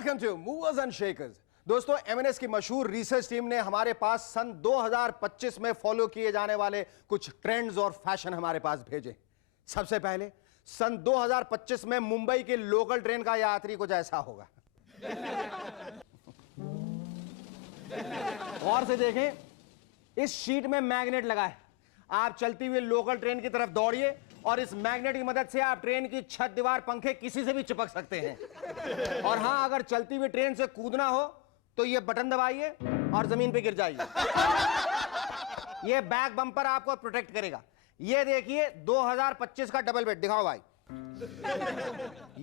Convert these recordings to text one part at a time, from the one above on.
Welcome to movers and shakers. दोस्तों, MNS की मशहूर रिसर्च टीम ने हमारे पास सन 2025 में फॉलो किए जाने वाले कुछ ट्रेंड्स और फैशन हमारे पास भेजे। सबसे पहले सन 2025 में मुंबई की लोकल ट्रेन का यात्री कुछ ऐसा होगा। गौर से देखें, इस शीट में मैग्नेट लगा है। आप चलती हुई लोकल ट्रेन की तरफ दौड़िए और इस मैग्नेट की मदद से आप ट्रेन की छत, दीवार, पंखे किसी से भी चिपक सकते हैं। और हां, अगर चलती हुई ट्रेन से कूदना हो तो ये बटन दबाइए और जमीन पे गिर जाइए। ये बैक बम्पर आपको प्रोटेक्ट करेगा। ये देखिए 2025 का डबल बेड दिखाओ भाई।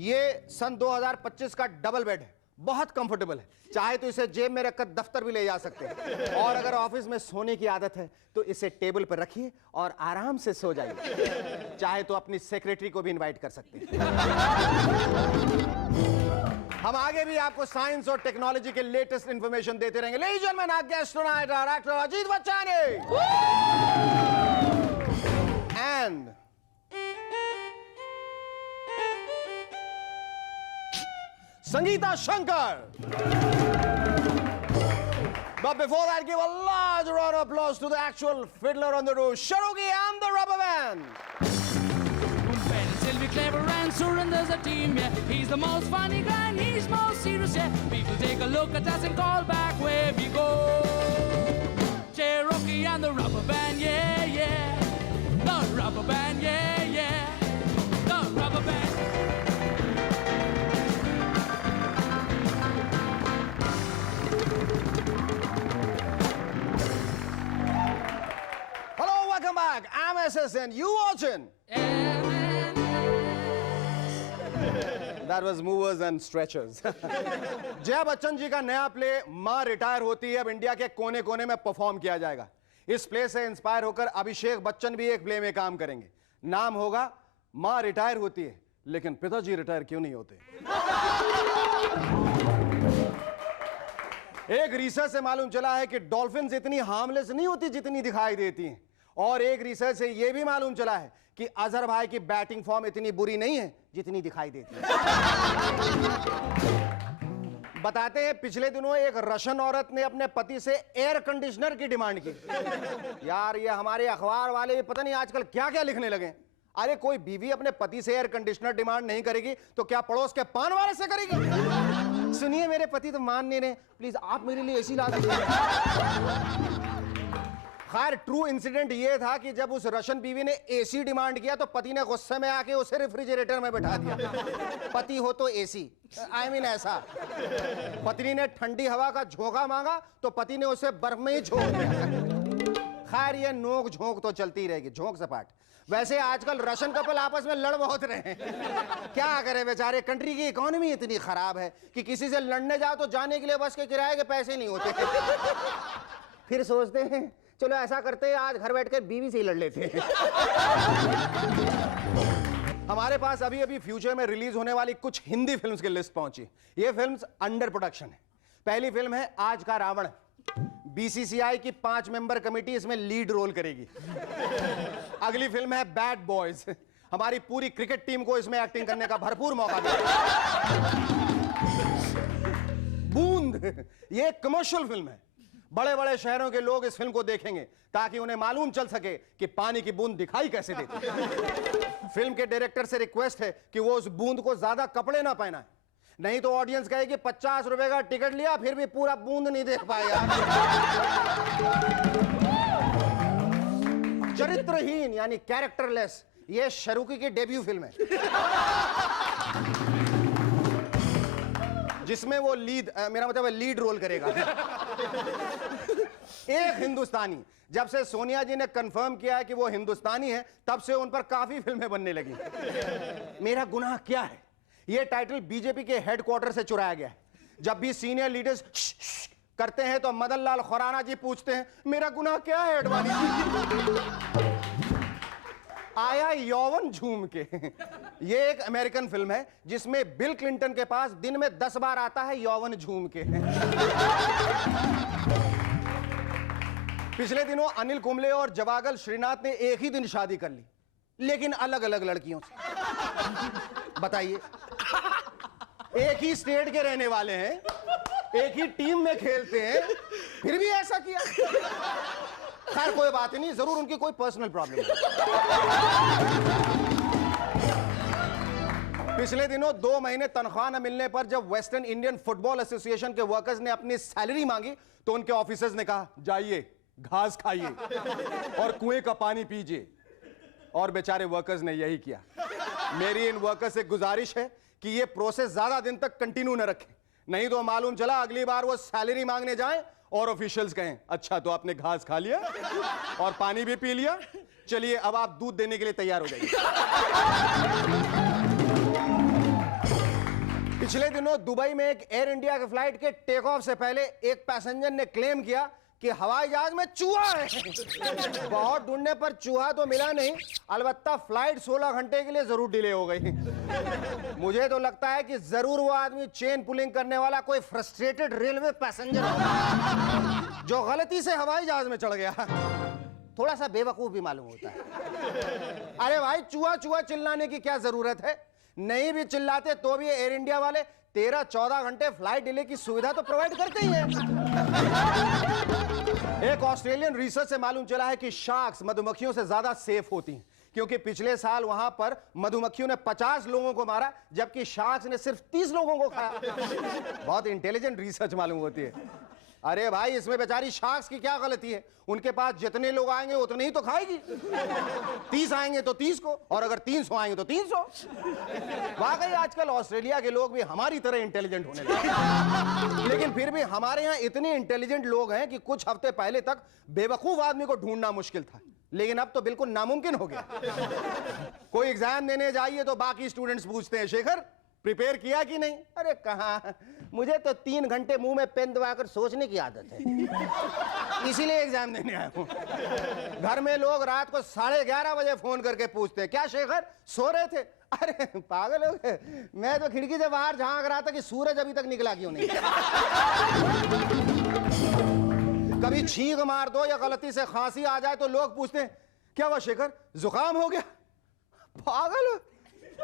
ये सन 2025 का डबल बेड है, बहुत कंफर्टेबल है। चाहे तो इसे जेब में रखकर दफ्तर भी ले जा सकते हैं। और अगर ऑफिस में सोने की आदत है तो इसे टेबल पर रखिए और आराम से सो जाइए। चाहे तो अपनी सेक्रेटरी को भी इनवाइट कर सकते हैं। हम आगे भी आपको साइंस और टेक्नोलॉजी के लेटेस्ट इंफॉर्मेशन देते रहेंगे। Ladies and gentleman, our guest tonight are actor Ajit Bachchan and Sangeeta Shankar. But before that, give a large round of applause to the actual fiddler on the roof, Sharuki and the Rubber Band. Ben Sylvie, clever and Surinder's a team, yeah. He's the most funny guy and he's most serious, yeah. People take a look at us and call back where we go. Cherokee and the Rubber Band, yeah, yeah. The Rubber Band, yeah, yeah. The Rubber Band. Welcome back. I'm SS and you watching. That was movers and stretchers. Jaya Bachchan ji का नया play मां retire होती है अब India के कोने कोने में परफॉर्म किया जाएगा। इस प्ले से इंस्पायर होकर अभिषेक बच्चन भी एक प्ले में काम करेंगे। नाम होगा मां रिटायर होती है लेकिन पिताजी रिटायर क्यों नहीं होते। एक रिसर्च से मालूम चला है कि डॉल्फिन्स इतनी हार्मलेस नहीं होती जितनी दिखाई देती हैं। और एक रिसर्च से यह भी मालूम चला है कि अजहर भाई की बैटिंग फॉर्म इतनी बुरी नहीं है जितनी दिखाई देती है। बताते हैं, पिछले दिनों एक रशियन औरत ने अपने पति से एयर कंडीशनर की डिमांड की। यार, ये हमारे अखबार वाले भी पता नहीं आजकल क्या क्या लिखने लगे। अरे, कोई बीवी अपने पति से एयर कंडीशनर डिमांड नहीं करेगी तो क्या पड़ोस के पान वाले से करेगी। सुनिए, मेरे पति तो मान नहीं रहे, प्लीज आप मेरे लिए एसी ला दीजिए। खैर, ट्रू इंसिडेंट यह था कि जब उस रशियन बीवी ने एसी डिमांड किया तो पति ने गुस्से में आके उसे रेफ्रिजरेटर में बैठा दिया। पति हो तो एसी, आई मीन ऐसा। पत्नी ने ठंडी हवा का झोंका मांगा तो पति ने उसे बर्फ में ही झोंक दिया। खैर, ये नोक झोंक तो चलती ही रहेगी, झोंक सपाट। वैसे आजकल रशियन कपल आपस में लड़ बहुत रहे हैं। क्या करें बेचारे, कंट्री की इकोनॉमी इतनी खराब है कि किसी से लड़ने जाओ तो जाने के लिए बस के किराए के पैसे नहीं होते। फिर सोचते हैं चलो ऐसा करते हैं, आज घर बैठकर बीवी से ही लड़ लेते हैं। हमारे पास अभी अभी फ्यूचर में रिलीज होने वाली कुछ हिंदी फिल्म्स की लिस्ट पहुंची। ये फिल्म्स अंडर प्रोडक्शन है। पहली फिल्म है आज का रावण। बीसीसीआई की 5 मेंबर कमेटी इसमें लीड रोल करेगी। अगली फिल्म है बैड बॉयज। हमारी पूरी क्रिकेट टीम को इसमें एक्टिंग करने का भरपूर मौका मिलेगा। बूंद, ये एक कमर्शियल फिल्म है। बड़े बड़े शहरों के लोग इस फिल्म को देखेंगे ताकि उन्हें मालूम चल सके कि पानी की बूंद दिखाई कैसे देती है। फिल्म के डायरेक्टर से रिक्वेस्ट है कि वो उस बूंद को ज्यादा कपड़े ना पहनाए, नहीं तो ऑडियंस कहेगी 50 रुपए का टिकट लिया फिर भी पूरा बूंद नहीं देख पाया। चरित्रहीन यानी कैरेक्टरलेस, ये शाहरुख की डेब्यू फिल्म है जिसमें वो मेरा मतलब लीड रोल करेगा। एक हिंदुस्तानी। जब से सोनिया जी ने कंफर्म किया है कि वो हिंदुस्तानी है तब से उन पर काफी फिल्में बनने लगी। मेरा गुनाह क्या है, ये टाइटल बीजेपी के हेडक्वार्टर से चुराया गया है। जब भी सीनियर लीडर्स करते हैं तो मदन लाल खुराना जी पूछते हैं मेरा गुनाह क्या है एडवाणी जी। आया यौवन झूम के। ये एक अमेरिकन फिल्म है जिसमें बिल क्लिंटन के पास दिन में 10 बार आता है यौवन झूम के। पिछले दिनों अनिल कुंबले और जवागल श्रीनाथ ने एक ही दिन शादी कर ली, लेकिन अलग अलग लड़कियों से। बताइए, एक ही स्टेट के रहने वाले हैं, एक ही टीम में खेलते हैं, फिर भी ऐसा किया। खैर कोई बात नहीं, जरूर उनकी कोई पर्सनल प्रॉब्लम है। पिछले दिनों 2 महीने तनख्वाह न मिलने पर जब वेस्टर्न इंडियन फुटबॉल एसोसिएशन के वर्कर्स ने अपनी सैलरी मांगी तो उनके ऑफिसर्स ने कहा जाइए घास खाइए और कुएं का पानी पीजिए, और बेचारे वर्कर्स ने यही किया। मेरी इन वर्कर्स से गुजारिश है कि ये प्रोसेस ज्यादा दिन तक कंटिन्यू न रखें, नहीं तो मालूम चला अगली बार वो सैलरी मांगने जाएं और ऑफिशियल्स कहें अच्छा तो आपने घास खा लिया और पानी भी पी लिया, चलिए अब आप दूध देने के लिए तैयार हो जाइए। पिछले दिनों दुबई में एक एयर इंडिया के फ्लाइट के टेक ऑफ से पहले एक पैसेंजर ने क्लेम किया कि हवाई जहाज में चूहा है। बहुत ढूंढने पर चूहा तो मिला नहीं, अलबत्ता फ्लाइट 16 घंटे के लिए जरूर डिले हो गई। मुझे तो लगता है कि जरूर वो आदमी चेन पुलिंग करने वाला कोई फ्रस्ट्रेटेड रेलवे पैसेंजर होगा जो गलती से हवाई जहाज में चढ़ गया। थोड़ा सा बेवकूफ भी मालूम होता है। अरे भाई चूहा चूहा चिल्लाने की क्या जरूरत है, नहीं भी चिल्लाते तो भी एयर इंडिया वाले 13-14 घंटे फ्लाइट डिले की सुविधा तो प्रोवाइड करते ही हैं। एक ऑस्ट्रेलियन रिसर्च से मालूम चला है कि शार्क्स मधुमक्खियों से ज्यादा सेफ होती हैं, क्योंकि पिछले साल वहां पर मधुमक्खियों ने 50 लोगों को मारा जबकि शार्क्स ने सिर्फ 30 लोगों को खाया। बहुत इंटेलिजेंट रिसर्च मालूम होती है। अरे भाई इसमें बेचारी शार्क्स की क्या गलती है, उनके पास जितने लोग आएंगे उतने ही तो खाएगी। 30 आएंगे तो 30 को, और अगर 300 आएंगे तो 300। वाकई आजकल ऑस्ट्रेलिया के लोग भी हमारी तरह इंटेलिजेंट होने लगे, लेकिन फिर भी हमारे यहाँ इतने इंटेलिजेंट लोग हैं कि कुछ हफ्ते पहले तक बेवकूफ आदमी को ढूंढना मुश्किल था, लेकिन अब तो बिल्कुल नामुमकिन हो गया। कोई एग्जाम देने जाइए तो बाकी स्टूडेंट्स पूछते हैं शेखर प्रिपेयर किया कि नहीं। अरे कहाँ, मुझे तो 3 घंटे मुंह में पेन दबाकर सोचने की आदत है, इसीलिए एग्जाम देने आया हूं। घर में लोग रात को 11:30 बजे फोन करके पूछते हैं क्या शेखर सो रहे थे। अरे पागल हो गए, मैं तो खिड़की से बाहर झांक रहा था कि सूरज अभी तक निकला क्यों नहीं। कभी छींक मार दो या गलती से खांसी आ जाए तो लोग पूछते हैं क्या हुआ शेखर जुकाम हो गया। पागल हो,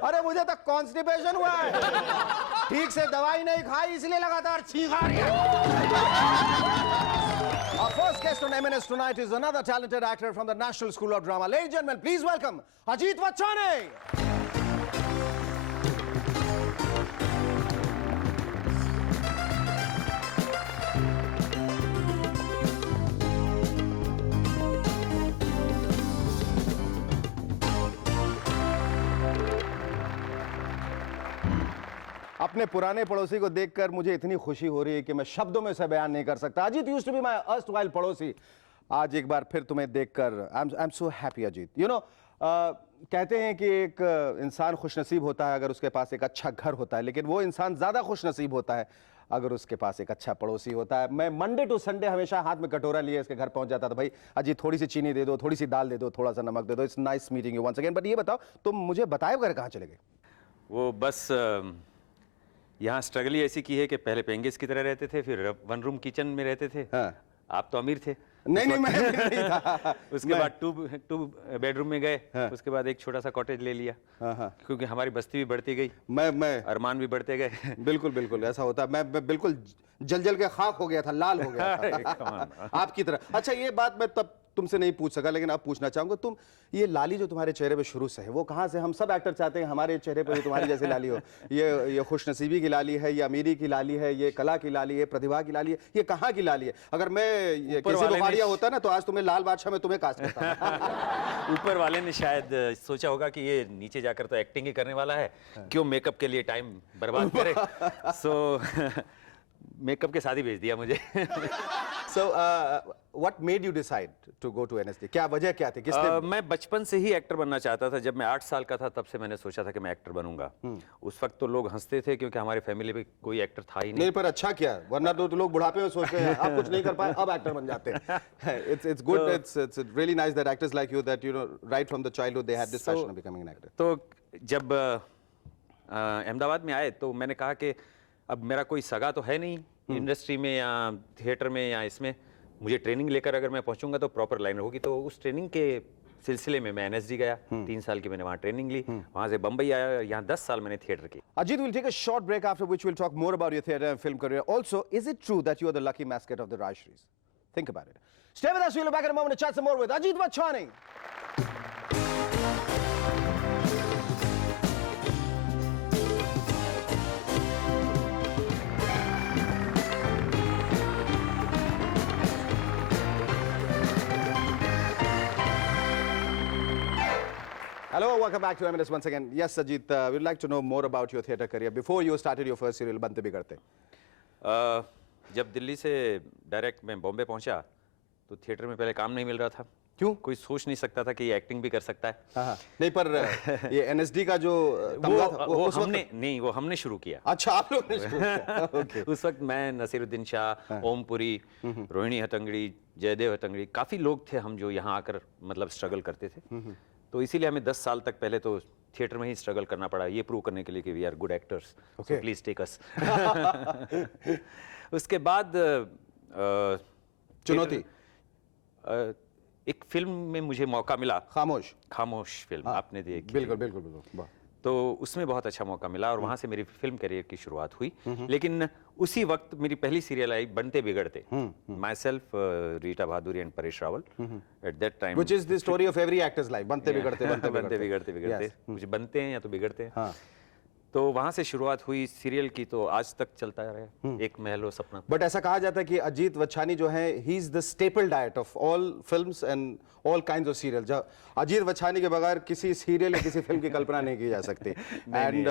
अरे मुझे तो कॉन्स्टिपेशन हुआ है, ठीक से दवाई नहीं खाई इसलिए लगातार छींक आ रही है। Our first guest on M&S tonight is another talented actor from the National School of Drama. Ladies and gentlemen, please welcome Ajit Vachchane. अपने पुराने पड़ोसी को देखकर मुझे इतनी खुशी हो रही है कि मैं शब्दों में से बयान नहीं कर सकता। Ajit used to be my erstwhile पड़ोसी, आज एक बार फिर तुम्हें देखकर I am so happy Ajit. You know कहते हैं कि एक इंसान खुशनसीब होता है अगर उसके पास एक अच्छा घर होता है, लेकिन वो इंसान ज्यादा खुशनसीब होता है अगर उसके पास एक अच्छा पड़ोसी होता है। मैं मंडे टू संडे हमेशा हाथ में कटोरा लिए इसके घर पहुंच जाता था, भाई अजीत थोड़ी सी चीनी दे दो, थोड़ी सी दाल दे दो, थोड़ा सा नमक दे दो। It's nice meeting you once again. But ये बताओ तुम मुझे बताए बगैर कहाँ चले गए? वो बस यहाँ स्ट्रगल ही ऐसी की है कि पहले पेंगेस की तरह रहते थे, फिर 1 रूम किचन में रहते थे। हाँ। आप तो अमीर थे। नहीं मैं नहीं था। उसके बाद 2 बेडरूम में गए। हाँ। उसके बाद एक छोटा सा कॉटेज ले लिया। हाँ। क्योंकि हमारी बस्ती भी बढ़ती गई, मैं अरमान भी बढ़ते गए। बिल्कुल ऐसा होता है। मैं बिल्कुल जल के खाक हो गया था, लाल हो गया था आपकी तरह। अच्छा ये बात मैं तब तुमसे नहीं पूछ सका, लेकिन अब पूछना चाहूंगा, तुम ये लाली जो तुम्हारे चेहरे पे शुरू से है वो कहाँ से? हम सब एक्टर चाहते हैं हमारे चेहरे पे भी तुम्हारी जैसी लाली हो। ये खुशनसीबी की लाली है, ये अमीरी की लाली है, ये कला की लाली है, प्रतिभा की लाली है, ये कहाँ की लाली है? अगर मैं ये किसी बुखारिया होता ना तो आज तुम्हें लाल बादशाह में तुम्हें कास्ट करता। ऊपर वाले ने शायद सोचा होगा कि ये नीचे जाकर तो एक्टिंग ही करने वाला है, क्यों मेकअप के लिए टाइम बर्बाद करे। सो मेकअप के साथ ही भेज दिया मुझे। So what made you decide to go to NSD? क्या वजह क्या थी? किसने? मैं बचपन से ही एक्टर बनना चाहता था। जब मैं 8 साल का था तब से मैंने सोचा था कि मैं एक्टर बनूंगा। उस वक्त तो लोग हंसते थे क्योंकि हमारे फैमिली में कोई एक्टर था ही नहीं। पर अच्छा किया, वरना तो लोग बुढ़ापे में सोचते हैं आप कुछ नहीं कर पाए अब एक्टर बन जाते हैं। It's good, it's really nice that actors like you that you know right from the childhood they had this passion of becoming an actor. तो जब अहमदाबाद में आए तो मैंने कहा कि अब मेरा कोई सगा तो है नहीं इंडस्ट्री में या थिएटर में या इसमें, मुझे ट्रेनिंग लेकर अगर मैं पहुंचूंगा तो प्रॉपर लाइन होगी। तो उस ट्रेनिंग के सिलसिले में मैं NSD गया, 3 साल की मैंने वहाँ ट्रेनिंग ली, वहाँ से बम्बई आया, यहाँ 10 साल मैंने थिएटर की। Ajit, we'll take a short break after which we'll talk more about your theatre and film career. Also, is it true that you are the lucky mascot of the Rajshris? Think about it. Stay with us. We'll be back in a moment to chat some more with Ajit Vachhani. Hello, welcome back to M&S once again. Yes, Ajit, we'd like to know more about your theatre career. Before you started your first serial, Bante Bigarte. जब दिल्ली से direct मैं बॉम्बे पहुंचा तो theatre में पहले काम नहीं मिल रहा था। क्यों? कोई सोच नहीं सकता था कि ये एक्टिंग भी कर सकता है। हाँ, नहीं पर ये NSD का जो तमगा था वो हमने शुरू किया। अच्छा, आप लोग ने शुरू किया। Okay. उस वक्त मैं, नसीरुद्दीन शाह, ओम पुरी, रोहिणी हट्टंगड़ी, जयदेव हट्टंगड़ी, काफी लोग थे हम जो यहाँ आकर मतलब स्ट्रगल करते थे। तो इसीलिए हमें 10 साल तक पहले तो थिएटर में ही स्ट्रगल करना पड़ा, ये प्रूव करने के लिए कि we are good actors, so please take us. उसके बाद चुनौती, एक फिल्म में मुझे मौका मिला, खामोश फिल्म आपने देखी? बिल्कुल बिल्कुल बिल्कुल। तो उसमें बहुत अच्छा मौका मिला और वहाँ से मेरी फिल्म करियर की शुरुआत हुई। लेकिन उसी वक्त मेरी पहली सीरियल आई बनते बिगड़ते, my self, Rita Bhaduri and Paresh Rawal, at that time, which is the story of every actors life, बनते बिगड़ते कुछ बनते हैं या तो बिगड़ते हैं। तो वहाँ से शुरुआत हुई सीरियल की, तो आज तक चलता रहा है, एक महल हो सपना। बट ऐसा कहा जाता है कि अजीत वच्छानी जो है, he is the staple diet of all films and all kinds of serial. Ajit Vachhani के बगैर किसी सीरियल या किसी फिल्म की कल्पना नहीं की जा सकती। And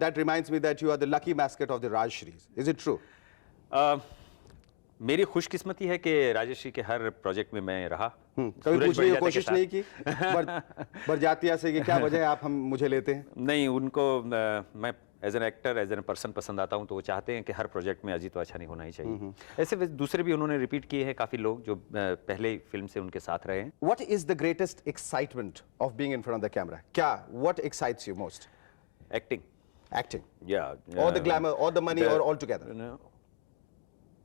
that reminds me that you are the lucky mascot of the Rajshris. Is it true? मेरी खुशकिस्मती है कि राजश्री के हर प्रोजेक्ट में मैं रहा। कभी पूछने की कोशिश नहीं की बरजातिया से कि क्या वजह है आप मुझे लेते हैं? नहीं, उनको मैं as an actor, as an person पसंद आता हूं, तो वो चाहते हैं कि हर प्रोजेक्ट में अजीत वच्छानी होना ही चाहिए। ऐसे दूसरे भी उन्होंने रिपीट किए हैं काफी लोग जो पहले फिल्म से उनके साथ रहे हैं। What is the greatest excitement of being in front of the camera? क्या, what excites you most? Acting, या, और द ग्लैमर और द मनी और all together?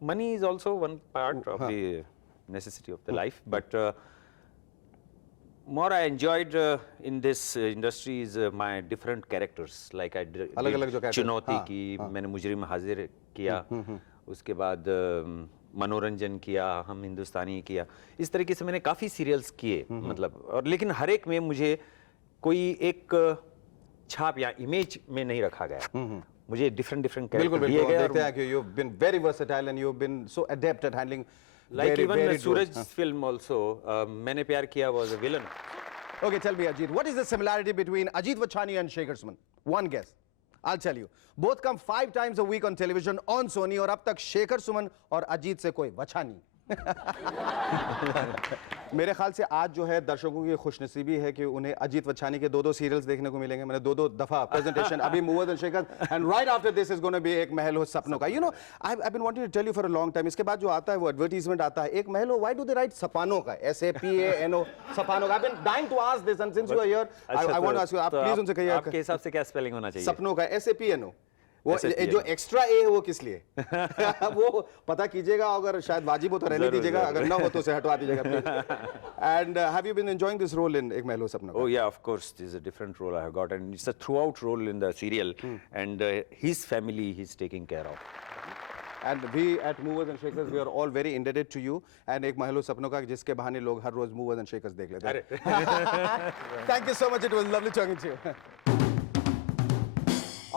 Money is also one part of the necessity of the life, but more I enjoyed in this industry is my different characters. Like I did चुनौती की, मैंने मुजरिम हाजिर किया, उसके बाद मनोरंजन किया, हम हिंदुस्तानी किया, इस तरीके से मैंने काफ़ी सीरियल्स किए, मतलब, और लेकिन हर एक में मुझे कोई एक छाप या इमेज में नहीं रखा गया। मुझे डिफरेंट कैरेक्टर दिए गए। देखते हैं कि you have been very versatile and you have been so adept at handling, like even Suraj film also, मैंने प्यार किया was a villain. Okay, tell me, Ajit, what is the similarity between Ajit Vachhani and Shekhar Suman? One guess. I'll tell you. Both come 5 times a week on television on Sony, और अब तक शेखर सुमन और अजीत से कोई वछानी। मेरे ख्याल से आज जो है दर्शकों की खुशनसीबी है कि उन्हें अजीत वच्छानी के 2-2 सीरियल्स देखने को मिलेंगे। मैंने 2-2 दफा प्रेजेंटेशन, अभी movers and shakers, and right after this is gonna be एक महल हो सपनों का। You know, I have been wanting to tell you for a long time. इसके बाद जो आता है वो एडवर्टाइजमेंट आता है, एक महल हो, व्हाई डू दे राइट सपानों का, SAPANO, सपानों का। I have been dying to ask this and since you are here I want to ask you, आप प्लीज उनसे कहिए आपके हिसाब से क्या स्पेलिंग होना चाहिए सपनों का? SAPANO। वो जो एक्स्ट्रा ए है वो किस लिए? वो पता कीजिएगा, अगर शायद वाजिब हो तो रहने दीजिएगा, अगर ना हो तो उसे हटवा दीजिएगा। And have you been enjoying this role in एक महल हो सपनों का? Oh yeah, of course, this is a different role I have got, and it's a throughout role in the serial, and his family he's taking care of. And we at Movers and Shakers, we are all very indebted to you. And एक महल हो सपनों का, जिसके बहाने लोग हर रोज Movers and Shakers देख लेते हैं। Thank you so much. It was lovely talking to you.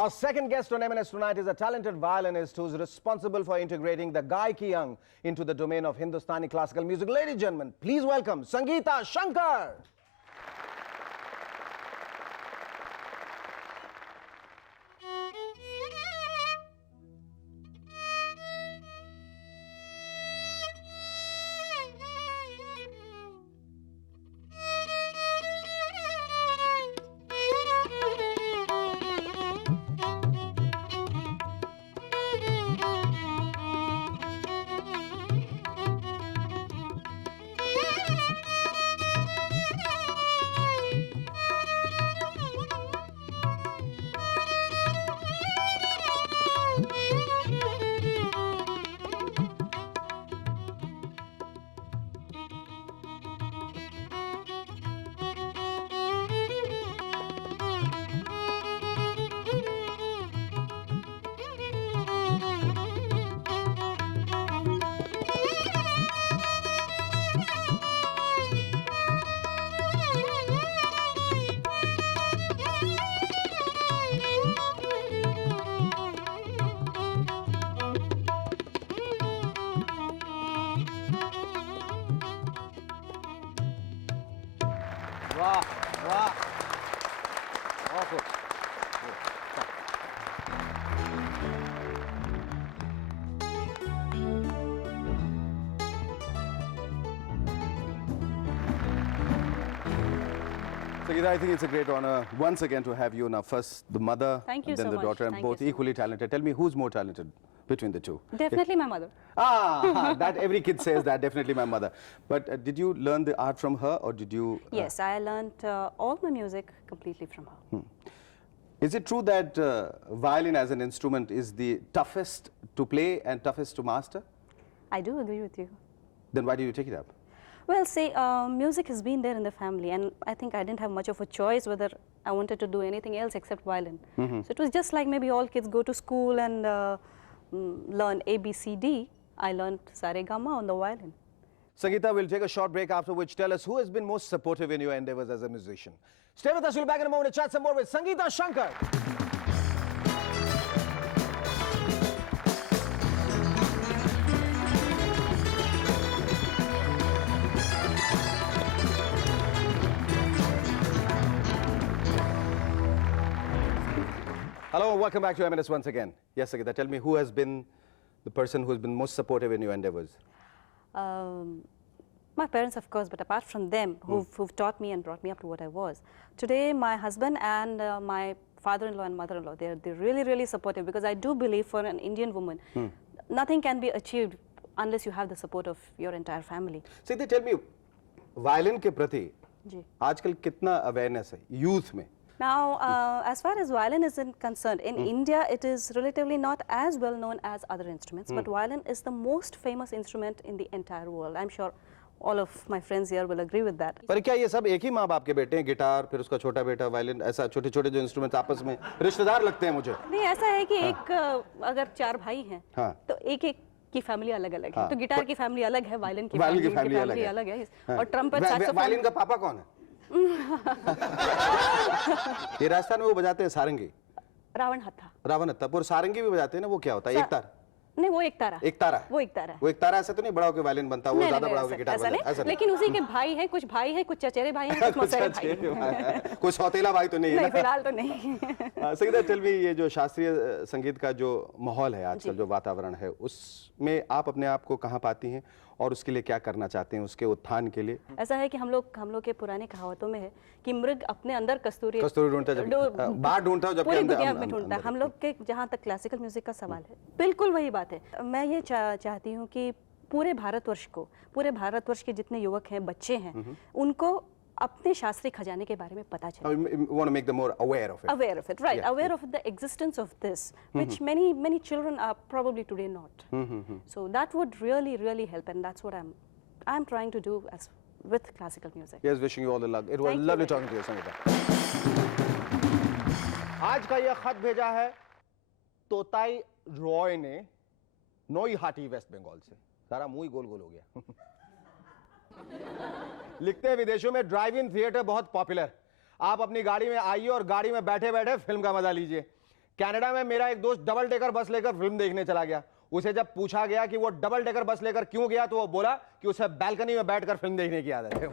Our second guest on M&S tonight is a talented violinist who's responsible for integrating the Gaiki-Yang into the domain of Hindustani classical music. Ladies and gentlemen, please welcome Sangeeta Shankar. वाह वाह बहुत खूब। Sangeeta, I think it's a great honor once again to have you now. First the mother, Thank you and then so the much. daughter, and Thank you both so much. equally talented. Tell me who's more talented between the two? Definitely my mother. That every kid says that, definitely my mother. But did you learn the art from her, or did you? Yes, I learned all my music completely from her. Is it true that violin as an instrument is the toughest to play and toughest to master? I do agree with you. Then why did you take it up? Well, see, music has been there in the family, and I think I didn't have much of a choice whether I wanted to do anything else except violin. So it was just like maybe all kids go to school and learn A, B, C, D. I learned Sa Re Ga Ma on the violin. Sangeeta, we'll take a short break, after which tell us who has been most supportive in your endeavors as a musician. Stay with us, we'll be back in a moment to chat some more with Sangeeta Shankar. Hello, welcome back to M&S once again. Yes, Sangeeta, tell me who has been the person who has been most supportive in your endeavors? My parents, of course, but apart from them, who've taught me and brought me up to what I was. Today, my husband and my father-in-law and mother-in-law, they're really, really supportive, because I do believe for an Indian woman, nothing can be achieved unless you have the support of your entire family. Sangeeta, tell me, violin के प्रति जी. आजकल कितना awareness है youth में? Now, as far as violin is concerned, in India, it is relatively not as well known as other instruments, but violin is the most famous instrument in the entire world. I'm sure all of my friends here will agree with that. पर क्या ये सब एक ही माँ बाप के बेटे हैं? गिटार, फिर उसका छोटा बेटा वायलिन, ऐसा छोटे-छोटे जो इंस्ट्रूमेंट्स आपस में रिश्तेदार लगते हैं मुझे। नहीं, ऐसा है कि एक अगर 4 भाई हैं, हाँ. तो एक-एक की फैमिली अलग-अलग है। हाँ. तो गिटार की फैमिली अलग है, वायलिन की वायलिन की फैमिली फैमिली अलग है, हाँ. और ट्रम्पेट, वायलिन का पापा कौन है? ये राजस्थान में वो बजाते हैं सारंगी। रावण हत्था। रावण हत्था, और सारंगी भी बजाते हैं ना, वो क्या होता है? एक तार? नहीं, वो एक तारा। एक तारा? वो एक तारा है। वो एक तारा ऐसे तो नहीं बड़ा होकर वायलिन बनता, वो ज्यादा बड़ा होकर गिटार बजाता है? ऐसा नहीं। लेकिन उसी के भाई हैं, कुछ चचेरे भाई हैं, कुछ मौसेरे भाई हैं। कोई सौतेला भाई तो नहीं है? नहीं, फिलहाल तो नहीं। संगीता, टेल मी, ये जो शास्त्रीय संगीत का जो माहौल है आजकल, जो वातावरण है, उसमें आप अपने आप को कहाँ पाती हैं और उसके लिए क्या करना चाहते हैं, उसके उत्थान के लिए? ऐसा है कि हम लोग के पुराने कहावतों में है कि मृग अपने अंदर कस्तूरी ढूंढता है, बाहर ढूंढता है, जबकि पूरी अंदर दुनिया में ढूंढता है। हम लोग के जहाँ तक क्लासिकल म्यूजिक का सवाल है, बिल्कुल वही बात है। मैं ये चाहती हूँ कि पूरे भारतवर्ष के जितने युवक हैं, बच्चे हैं, उनको अपने शास्त्रीय खजाने के बारे में पता चले। want to make them more aware of it. Aware of it, right? Yeah, aware of the existence of this, which many children are probably today not. So that would really help, and that's what I'm trying to do as with classical music. Yes, wishing you all the luck. It was Thank you lovely very talking to you, Sangeeta. आज का यह खत भेजा है तोताई रॉय ने नोईहाटी waste Bengal से। सारा मुंह ही गोल गोल हो गया। लिखते हैं, विदेशों में ड्राइव इन थिएटर बहुत पॉपुलर। आप अपनी गाड़ी में आइए और गाड़ी में बैठे बैठे फिल्म का मजा लीजिए। कनाडा में मेरा एक दोस्त डबल डेकर बस लेकर फिल्म देखने चला गया। उसे जब पूछा गया कि वो डबल डेकर बस लेकर क्यों गया, तो वो बोला कि उसे बालकनी में बैठकर फिल्म देखने की आदत है।